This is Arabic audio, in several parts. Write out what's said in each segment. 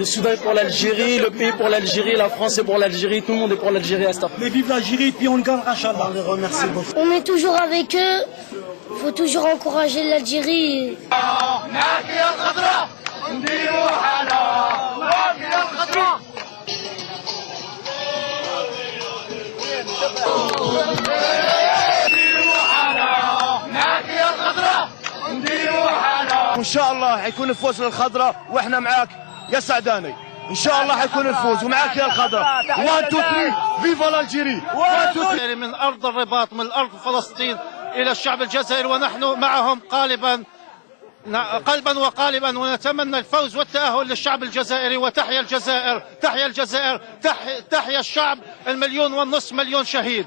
Le Soudan est pour l'Algérie, le pays pour l'Algérie, la France est pour l'Algérie, tout le monde est pour l'Algérie à ce temps. Mais vive l'Algérie, puis on gagne, Inch'Allah. On les remercie beaucoup. On est toujours avec eux, il faut toujours encourager l'Algérie. ان شاء الله حيكون الفوز للخضراء واحنا معاك يا سعداني. ان شاء الله حيكون الفوز ومعاك يا الخضراء. 1 2 3 فيفا الجيري. من ارض الرباط، من ارض فلسطين الى الشعب الجزائري، ونحن معهم قلبا وقالبا، ونتمنى الفوز والتأهل للشعب الجزائري. وتحيا الجزائر، تحيا الجزائر، تحيا الشعب 1.5 مليون شهيد.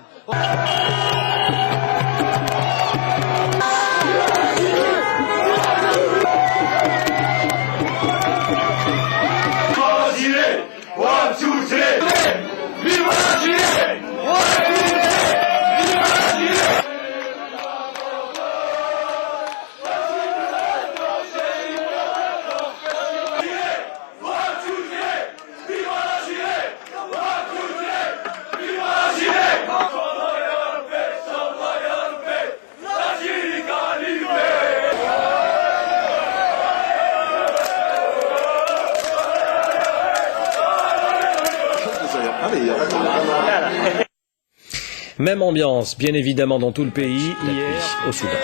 Même ambiance, bien évidemment, dans tout le pays, hier au Soudan.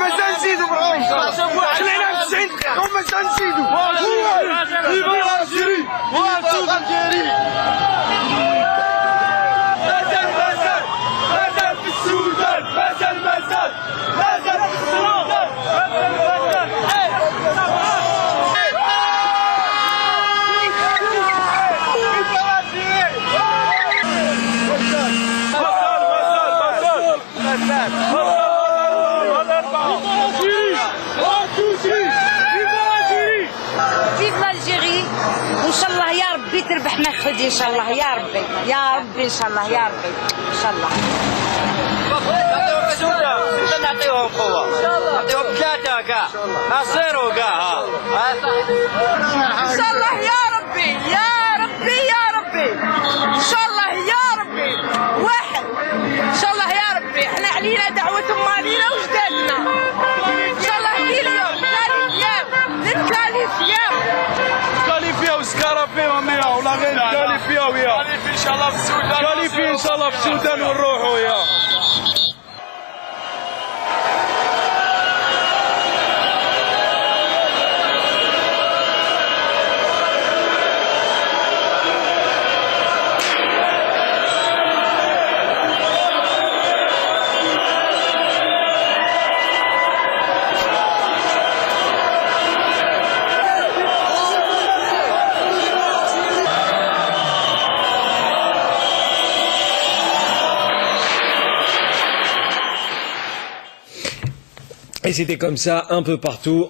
مازال نزيدوا بالعمر. طلعنا 90 دقيقة ومازال نزيدوا. فيفا الجيري، فيفا الجيري. مازال في السودان، مازال في السودان. ان شاء الله يا ربي تربح مغفدي ان شاء الله يا ربي يا ربي ان شاء الله يا ربي ان شاء الله. نعطيهم قوة، نعطيهم 3 كاع، أصيروا كاع. ان شاء الله يا ربي يا ربي يا ربي ان شاء الله يا ربي واحد ان شاء الله يا ربي. احنا علينا دعوة امالينا وجدادنا ان شاء الله كل يوم ثالث ايام للثالث ايام. كاليفيا وسكارافي وميا ولا غير كاليفيا ويا. كاليفي ان شاء الله في السودان. كاليفي ان شاء الله في السودان ونروحوا يا. Et c'était comme ça un peu partout.